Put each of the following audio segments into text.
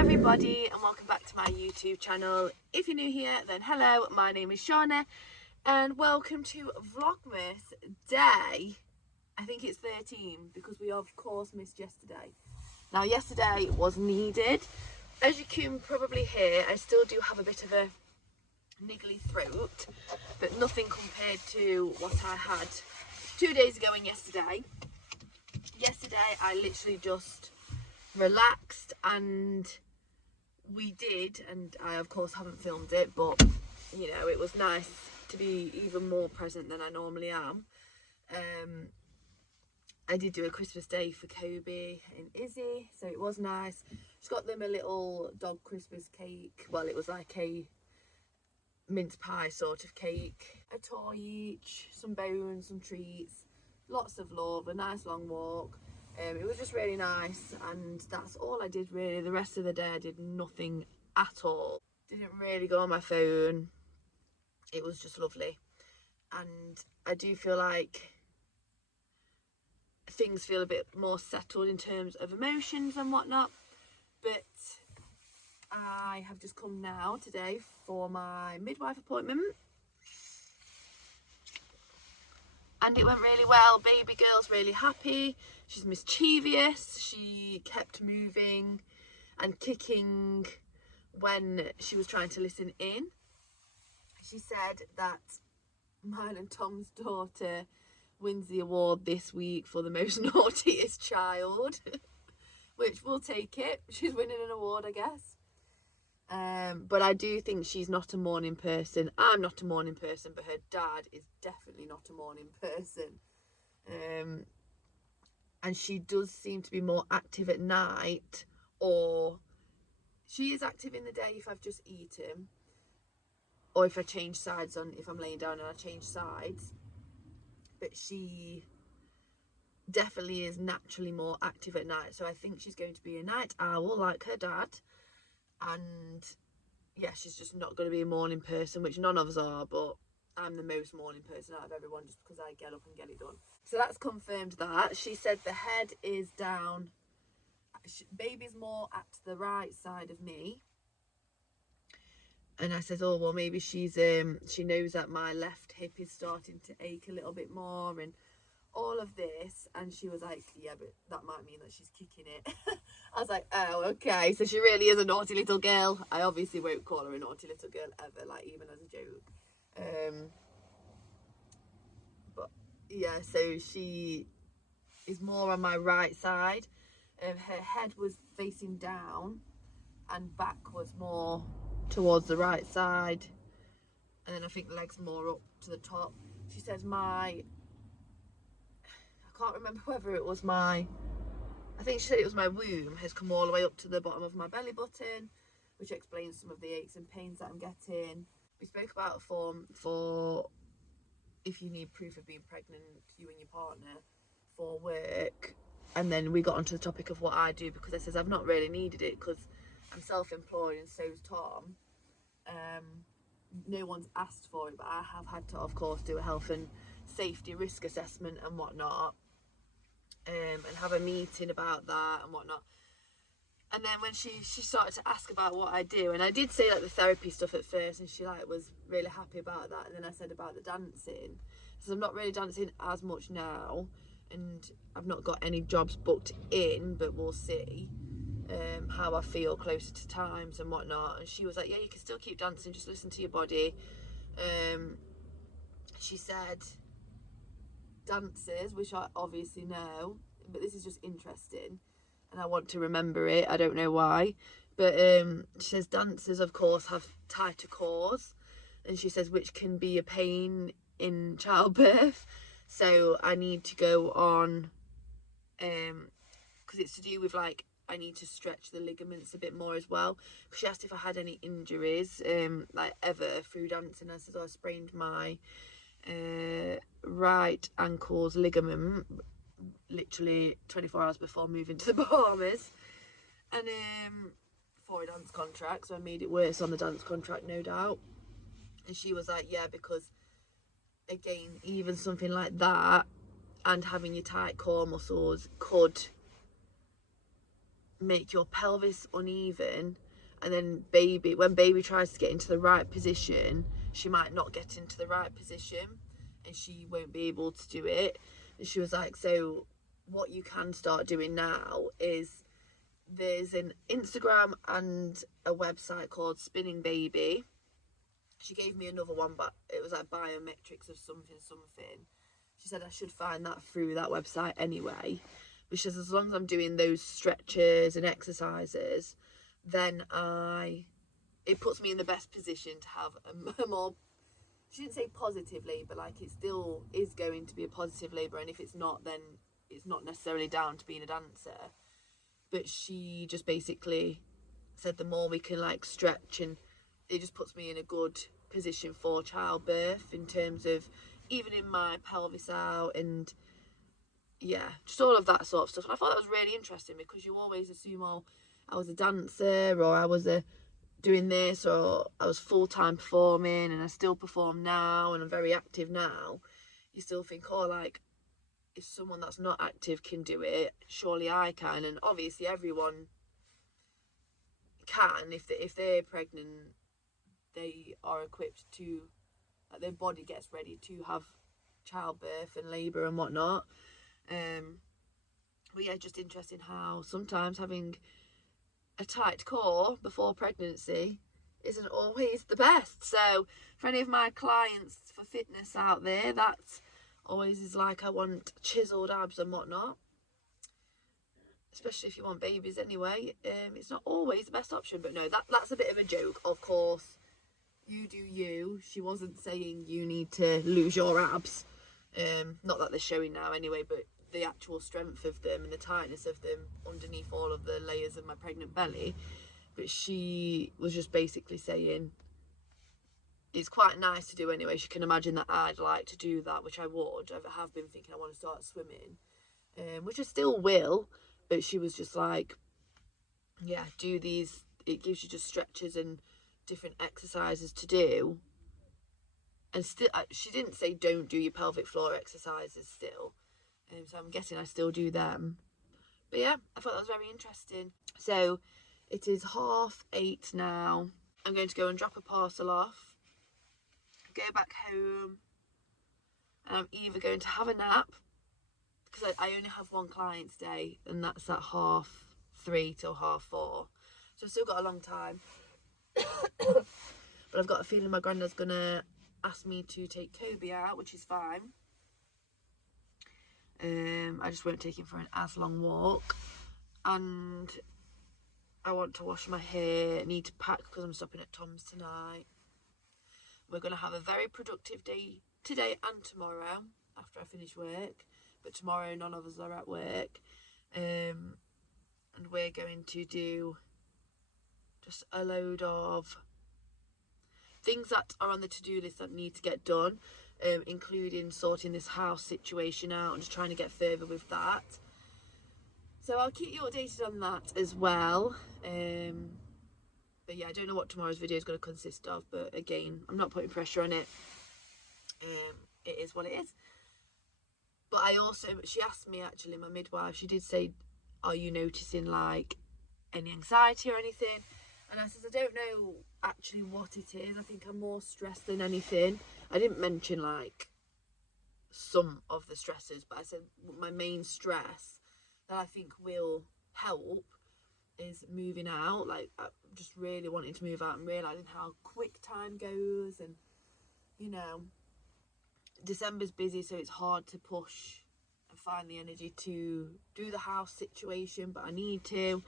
everybody and welcome back to my YouTube channel. If you're new here, then hello, my name is Shauna and welcome to Vlogmas day, I think it's 13, because we of course missed yesterday. Now yesterday was needed. As you can probably hear, I still do have a bit of a niggly throat, but nothing compared to what I had 2 days ago and yesterday. Yesterday I literally just relaxed, and we did, and I of course haven't filmed it, but you know, it was nice to be even more present than I normally am. I did do a Christmas day for Kobe and Izzy, so it was nice. Just got them a little dog Christmas cake. Well, it was like a mince pie sort of cake, a toy each, some bones, some treats, lots of love, a nice long walk. It was just really nice, and that's all I did really. The rest of the day I did nothing at all. Didn't really go on my phone. It was just lovely, and I do feel like things feel a bit more settled in terms of emotions and whatnot. But I have just come now today for my midwife appointment, and it went really well. Baby girl's really happy. She's mischievous. She kept moving and kicking when she was trying to listen in. She said that mine and Tom's daughter wins the award this week for the most naughtiest child, which we'll take it. She's winning an award, I guess. But I do think she's not a morning person. I'm not a morning person, but her dad is definitely not a morning person. And she does seem to be more active at night, or she is active in the day if I've just eaten, or if I change sides on, if I'm laying down and I change sides. But she definitely is naturally more active at night, so I think she's going to be a night owl like her dad. And yeah, she's just not going to be a morning person, which none of us are, but I'm the most morning person out of everyone just because I get up and get it done. So that's confirmed that. She said the head is down. Baby's more at the right side of me. And I said, oh, well, maybe she's she knows that my left hip is starting to ache a little bit more and all of this. And she was like, yeah, but that might mean that she's kicking it. I was like, oh, okay, so she really is a naughty little girl. I obviously won't call her a naughty little girl ever, like even as a joke. But yeah, so she is more on my right side. Her head was facing down and back was more towards the right side, and then I think legs more up to the top. She says I can't remember whether it was I think she said it was my womb has come all the way up to the bottom of my belly button, which explains some of the aches and pains that I'm getting. We spoke about a form for if you need proof of being pregnant, you and your partner, for work. And then we got onto the topic of what I do, because I says I've not really needed it because I'm self-employed and so's Tom. No one's asked for it, but I have had to, of course, do a health and safety risk assessment and whatnot, and have a meeting about that and whatnot. And then when she started to ask about what I do, and I did say like the therapy stuff at first, and she like was really happy about that. And then I said about the dancing. So I'm not really dancing as much now, and I've not got any jobs booked in, but we'll see how I feel closer to times and whatnot. And she was like, yeah, you can still keep dancing, just listen to your body. She said dancers, which I obviously know, but this is just interesting and I want to remember it, I don't know why, but she says dancers of course have tighter cores, and she says which can be a pain in childbirth. So I need to go on, because it's to do with like I need to stretch the ligaments a bit more as well. She asked if I had any injuries like ever through dancing. I said, oh, I sprained my right ankle's ligament literally 24 hours before moving to the Bahamas, and for a dance contract, so I made it worse on the dance contract, no doubt. And she was like, yeah, because again, even something like that and having your tight core muscles could make your pelvis uneven, and then when baby tries to get into the right position, she might not get into the right position and she won't be able to do it. And she was like, so what you can start doing now is, there's an Instagram and a website called Spinning Baby. She gave me another one, but it was like biometrics of something. She said I should find that through that website anyway. But she says as long as I'm doing those stretches and exercises, then it puts me in the best position to have a more, she didn't say positively, but like it still is going to be a positive labour. And if it's not, then it's not necessarily down to being a dancer. But she just basically said the more we can like stretch, and it just puts me in a good position for childbirth in terms of evening my pelvis out, and yeah, just all of that sort of stuff. And I thought that was really interesting, because you always assume, oh, I was a dancer, or I was doing this, or I was full-time performing and I still perform now and I'm very active now. You still think, oh, like, if someone that's not active can do it, surely I can. And obviously everyone can. If they're pregnant, they are equipped to, like, their body gets ready to have childbirth and labour and whatnot. But yeah, just interesting how sometimes having a tight core before pregnancy isn't always the best. So for any of my clients for fitness out there, that's always is like, I want chiseled abs and whatnot, especially if you want babies anyway. It's not always the best option, but no, that's a bit of a joke. Of course, you do you. She wasn't saying you need to lose your abs. Not that they're showing now anyway, but the actual strength of them and the tightness of them underneath all of the layers of my pregnant belly. But she was just basically saying it's quite nice to do anyway. She can imagine that I'd like to do that, which I would. I have been thinking I want to start swimming, which I still will. But she was just like, yeah, do these. It gives you just stretches and different exercises to do. And still, she didn't say don't do your pelvic floor exercises still. So I'm guessing I still do them. But yeah, I thought that was very interesting. So it is 8:30 now. I'm going to go and drop a parcel off, go back home, and I'm either going to have a nap, because I only have one client today, and that's at 3:30 till 4:30. So I've still got a long time. But I've got a feeling my granddad's going to ask me to take Kobe out, which is fine. I just won't take him for an as long walk, and I want to wash my hair. I need to pack because I'm stopping at Tom's tonight. We're going to have a very productive day today and tomorrow after I finish work, but tomorrow none of us are at work, and we're going to do just a load of things that are on the to-do list that need to get done, including sorting this house situation out and just trying to get further with that. So I'll keep you updated on that as well. But yeah, I don't know what tomorrow's video is going to consist of, but again, I'm not putting pressure on it. It is what it is. But she asked me, actually, my midwife, she did say, are you noticing like any anxiety or anything? And I said, I don't know actually what it is. I think I'm more stressed than anything. I didn't mention like some of the stresses, but I said my main stress that I think will help is moving out. Like, I'm just really wanting to move out and realising how quick time goes. And, you know, December's busy, so it's hard to push and find the energy to do the house situation, but I need to.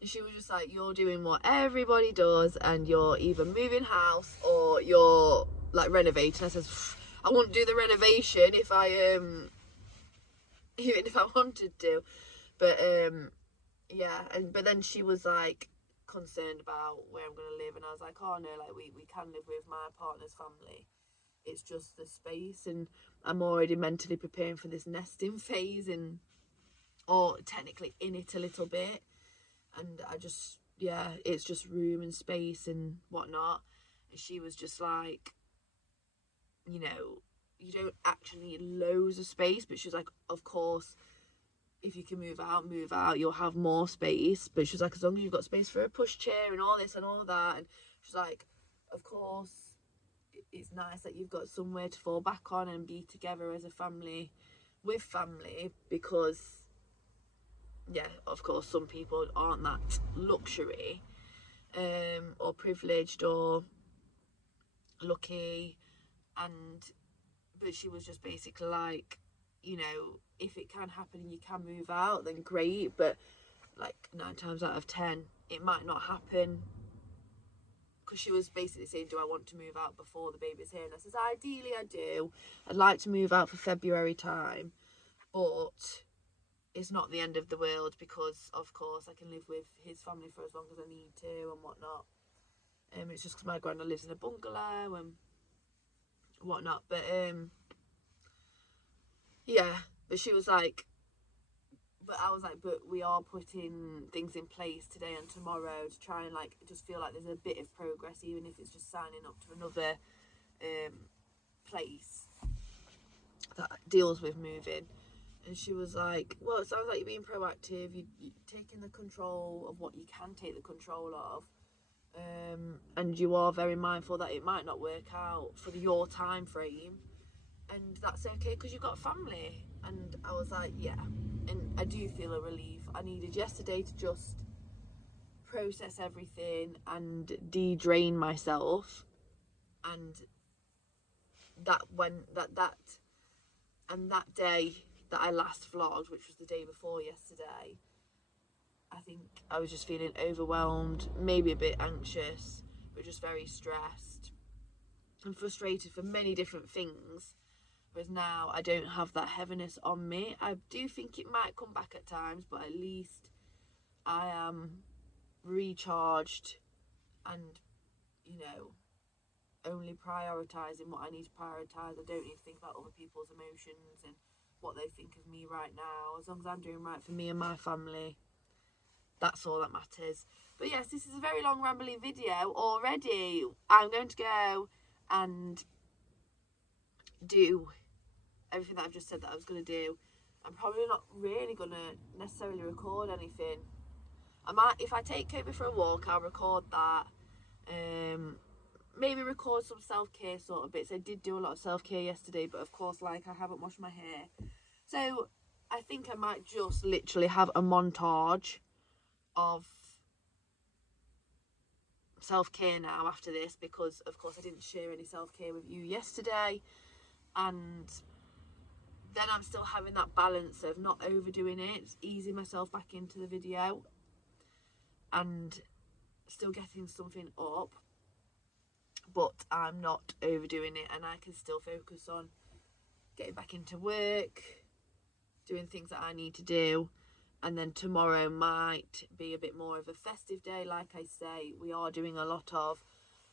And she was just like, you're doing what everybody does, and you're either moving house or you're like renovating. I said, I wouldn't do the renovation if I even if I wanted to. But yeah, but then she was like concerned about where I'm gonna live, and I was like, oh no, like we can live with my partner's family. It's just the space, and I'm already mentally preparing for this nesting phase, or technically in it a little bit. And I just, yeah, it's just room and space and whatnot. And she was just like, you know, you don't actually need loads of space. But she was like, of course, if you can move out, you'll have more space. But she's like, as long as you've got space for a pushchair and all this and all that. And she's like, of course, it's nice that you've got somewhere to fall back on and be together as a family, with family, because, yeah, of course, some people aren't that luxury, or privileged or lucky. But she was just basically like, you know, if it can happen and you can move out, then great, but like 9 times out of 10 it might not happen. Because she was basically saying, do I want to move out before the baby's here? And I says, ideally I do. I'd like to move out for February time, but it's not the end of the world, because of course I can live with his family for as long as I need to and whatnot. It's just because my granddad lives in a bungalow and whatnot. But yeah, but she was like, but I was like, but we are putting things in place today and tomorrow to try and like just feel like there's a bit of progress, even if it's just signing up to another place that deals with moving. And she was like, well, it sounds like you're being proactive, you're taking the control of what you can take the control of, and you are very mindful that it might not work out for your time frame, and that's okay because you've got family. And I was like, yeah. And I do feel a relief. I needed yesterday to just process everything and de-drain myself, and that day that I last vlogged, which was the day before yesterday, I think I was just feeling overwhelmed, maybe a bit anxious, but just very stressed and frustrated for many different things. Whereas now I don't have that heaviness on me. I do think it might come back at times, but at least I am recharged and, you know, only prioritising what I need to prioritise. I don't need to think about other people's emotions and what they think of me right now. As long as I'm doing right for me and my family, that's all that matters. But yes, this is a very long rambling video already. I'm going to go and do everything that I've just said that I was going to do. I'm probably not really going to necessarily record anything. I might, if I take Kobe for a walk, I'll record that. Maybe record some self-care sort of bits. I did do a lot of self-care yesterday, but of course, like, I haven't washed my hair. So I think I might just literally have a montage of self-care now after this, because of course I didn't share any self-care with you yesterday, and then I'm still having that balance of not overdoing it, easing myself back into the video and still getting something up, but I'm not overdoing it, and I can still focus on getting back into work, doing things that I need to do. And then tomorrow might be a bit more of a festive day. Like I say, we are doing a lot of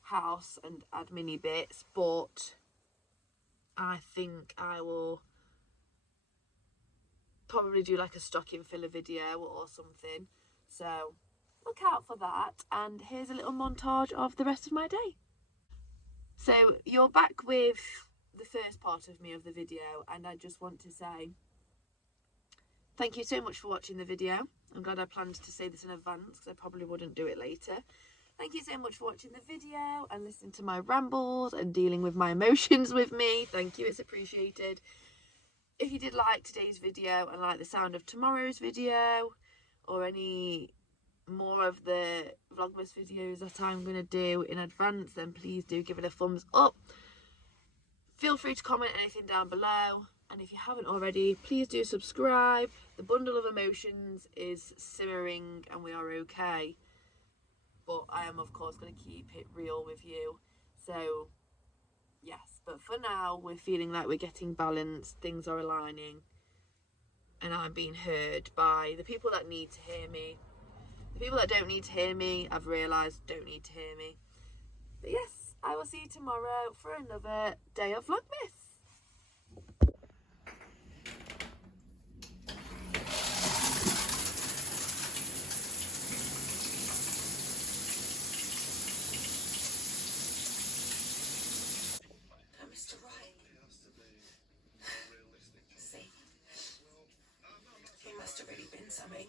house and admin bits, but I think I will probably do like a stocking filler video or something. So look out for that. And here's a little montage of the rest of my day. So you're back with the first part of me of the video, and I just want to say thank you so much for watching the video. I'm glad I planned to say this in advance, because I probably wouldn't do it later. Thank you so much for watching the video and listening to my rambles and dealing with my emotions with me. Thank you, it's appreciated. If you did like today's video and like the sound of tomorrow's video, or any more of the Vlogmas videos that I'm going to do in advance, then please do give it a thumbs up. Feel free to comment anything down below. And if you haven't already, please do subscribe. The bundle of emotions is simmering and we are okay. But I am, of course, going to keep it real with you. So, yes. But for now, we're feeling like we're getting balanced. Things are aligning. And I'm being heard by the people that need to hear me. The people that don't need to hear me, I've realised, don't need to hear me. But yes, I will see you tomorrow for another day of Vlogmas. Mr. I think.